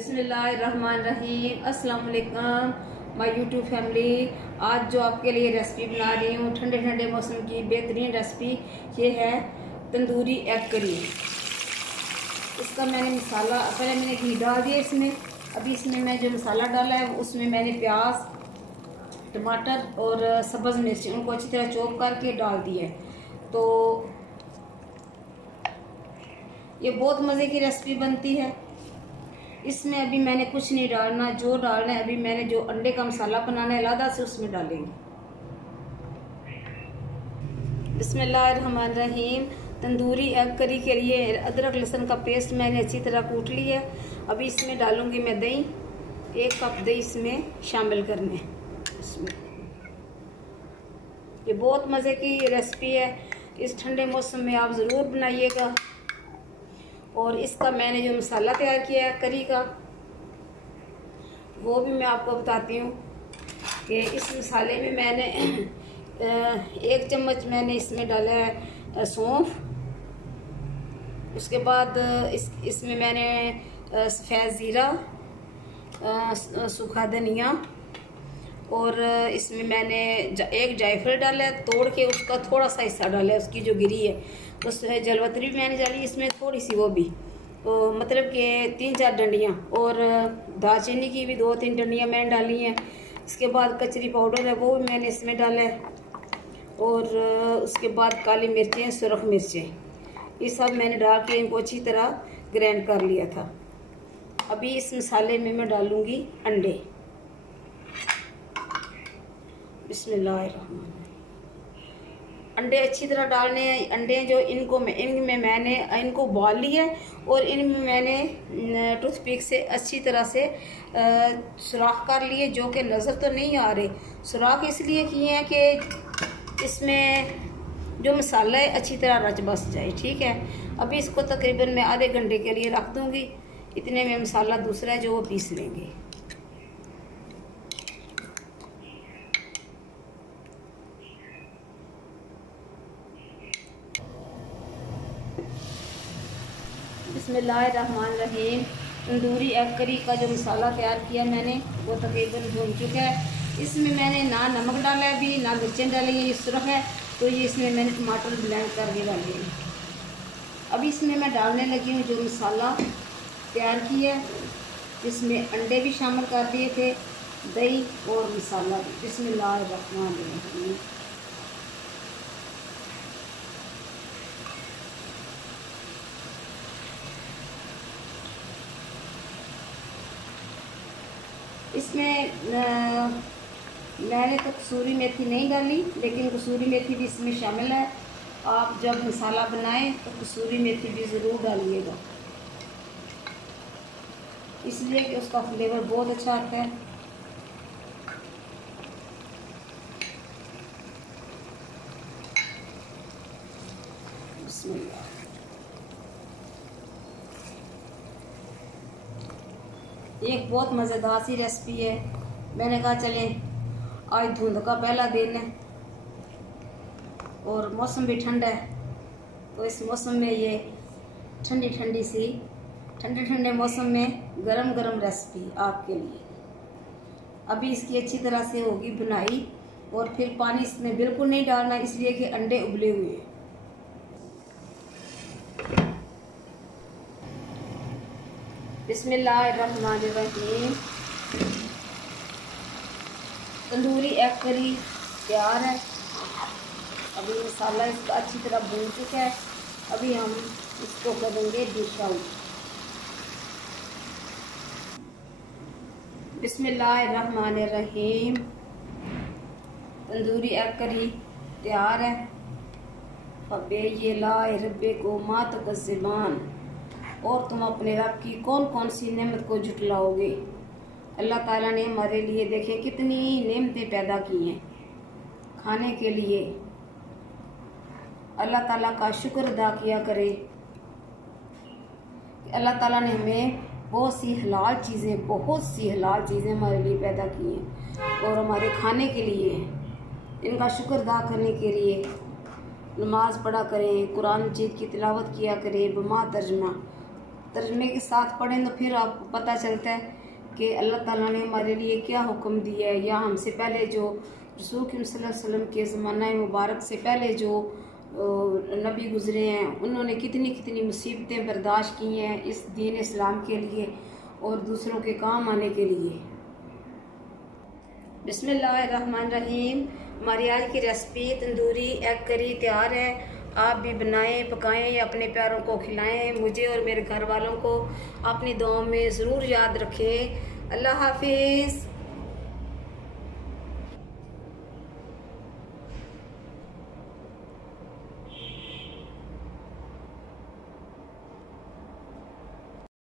बिस्मिल्लाहिर्रहमानिर्रहीम। अस्सलाम वालेकुम माय यूट्यूब फैमिली। आज जो आपके लिए रेसिपी बना रही हूँ ठंडे ठंडे मौसम की बेहतरीन रेसिपी, ये है तंदूरी एग करी। इसका मैंने मसाला पहले मैंने घी डाल दिया इसमें। अभी इसमें मैं जो मसाला डाला है उसमें मैंने प्याज, टमाटर और सब्ज़ मिर्च उनको अच्छी तरह चॉप करके डाल दिया है। तो ये बहुत मज़े की रेसिपी बनती है। इसमें अभी मैंने कुछ नहीं डालना, जो डालना है अभी मैंने जो अंडे का मसाला बनाना है अलग से उसमें डालेंगे। बिस्मिल्लाहिर्रहमानिर्रहीम। तंदूरी एग करी के लिए अदरक लहसुन का पेस्ट मैंने अच्छी तरह कूट लिया है। अभी इसमें डालूंगी मैं दही, 1 कप दही इसमें शामिल करने। इसमें ये बहुत मज़े की रेसिपी है, इस ठंडे मौसम में आप ज़रूर बनाइएगा। और इसका मैंने जो मसाला तैयार किया है करी का, वो भी मैं आपको बताती हूँ कि इस मसाले में मैंने 1 चम्मच मैंने इसमें डाला है सौंफ। उसके बाद इसमें मैंने सफ़ेद ज़ीरा, सूखा धनिया और इसमें मैंने 1 जायफल डाला है तोड़ के, उसका थोड़ा सा हिस्सा डाला है, उसकी जो गिरी है उस जलवतरी भी मैंने डाली इसमें थोड़ी सी, वो भी तो मतलब कि 3-4 डंडियाँ, और दालचीनी की भी 2-3 डंडियाँ मैंने डाली हैं। इसके बाद कचरी पाउडर है वो भी मैंने इसमें डाला है, और उसके बाद काली मिर्चें, सुरख मिर्चें, ये सब मैंने डाल के इनको अच्छी तरह ग्राइंड कर लिया था। अभी इस मसाले में मैं डालूँगी अंडे। बिस्मिल्लाहिर्रहमानिर्रहीम। अंडे अच्छी तरह डालने हैं। अंडे जो इनमें मैंने इनको बॉईल लिया और इनमें मैंने टूथपिक से अच्छी तरह से सुराख कर लिए, जो कि नज़र तो नहीं आ रहे। सुराख इसलिए किए हैं कि इसमें जो मसाला है अच्छी तरह रच बस जाए, ठीक है। अभी इसको तकरीबन मैं आधे घंटे के लिए रख दूँगी। इतने में मसाला दूसरा है जो वो पीस लेंगे। बिस्मिल्लाहिर्रहमानिर्रहीम। तंदूरी एग करी का जो मसाला तैयार किया मैंने वो तकरीबन भून चुका है। इसमें मैंने ना नमक डाला है अभी, ना मिर्चें डाली है, ये सुरख है, तो ये इसमें मैंने टमाटर ब्लेंड करके डाले हैं। अभी इसमें मैं डालने लगी हूँ जो मसाला तैयार किया है, जिसमें अंडे भी शामिल कर दिए थे, दही और मसाला भी। बिस्मिल्लाहिर्रहमानिर्रहीम। इसमें मैंने तो कसूरी मेथी नहीं डाली, लेकिन कसूरी मेथी भी इसमें शामिल है। आप जब मसाला बनाएं तो कसूरी मेथी भी ज़रूर डालिएगा, इसलिए कि उसका फ्लेवर बहुत अच्छा आता है। बिस्मिल्लाह। एक बहुत मज़ेदार सी रेसिपी है। मैंने कहा चलें, आज धुंध का पहला दिन है और मौसम भी ठंडा है, तो इस मौसम में ये ठंडे ठंडे मौसम में गरम गरम रेसिपी आपके लिए। अभी इसकी अच्छी तरह से होगी बुनाई, और फिर पानी इसमें बिल्कुल नहीं डालना, इसलिए कि अंडे उबले हुए हैं। बिस्मिल्लाहिर्रहमानिर्रहीम। तंदूरी एग करी तैयार है। अभी मसाला इसका अच्छी तरह भून चुका है। अभी हम इसको करेंगे डिश आउट। बिस्मिल्लाहिर्रहमानिर्रहीम। तंदूरी एग करी तैयार है। फबे ये लाए रब्बे को मात कज़्ज़िबान, और तुम अपने रब की कौन कौन सी नेमत को झुटलाओगे। अल्लाह ताला ने हमारे लिए देखें कितनी नेमतें पैदा की हैं खाने के लिए। अल्लाह ताला का शुक्र अदा किया करे। अल्लाह ताला ने हमें बहुत सी हलाल चीज़ें हमारे लिए पैदा की हैं और हमारे खाने के लिए हैं। इनका शुक्र अदा करने के लिए नमाज पढ़ा करें, कुरान मजीद की तिलावत किया करें बमा तर्जमा, तर्जमे के साथ पढ़ें तो फिर आपको पता चलता है कि अल्लाह ताला ने हमारे लिए क्या हुक्म दिया है, या हमसे पहले जो रसूल सल्लल्लाहु अलैहि वसल्लम के ज़माना मुबारक से पहले जो नबी गुज़रे हैं, उन्होंने कितनी कितनी मुसीबतें बर्दाश्त की हैं इस दीन इस्लाम के लिए और दूसरों के काम आने के लिए। बिस्मिल्लाहिर्रहमानिर्रहीम। हमारी आज की रेसिपी तंदूरी एग करी तैयार है। आप भी बनाएं, पकाएं, अपने प्यारों को खिलाएं। मुझे और मेरे घर वालों को अपनी दुआओं में ज़रूर याद रखें। अल्लाह हाफिज़।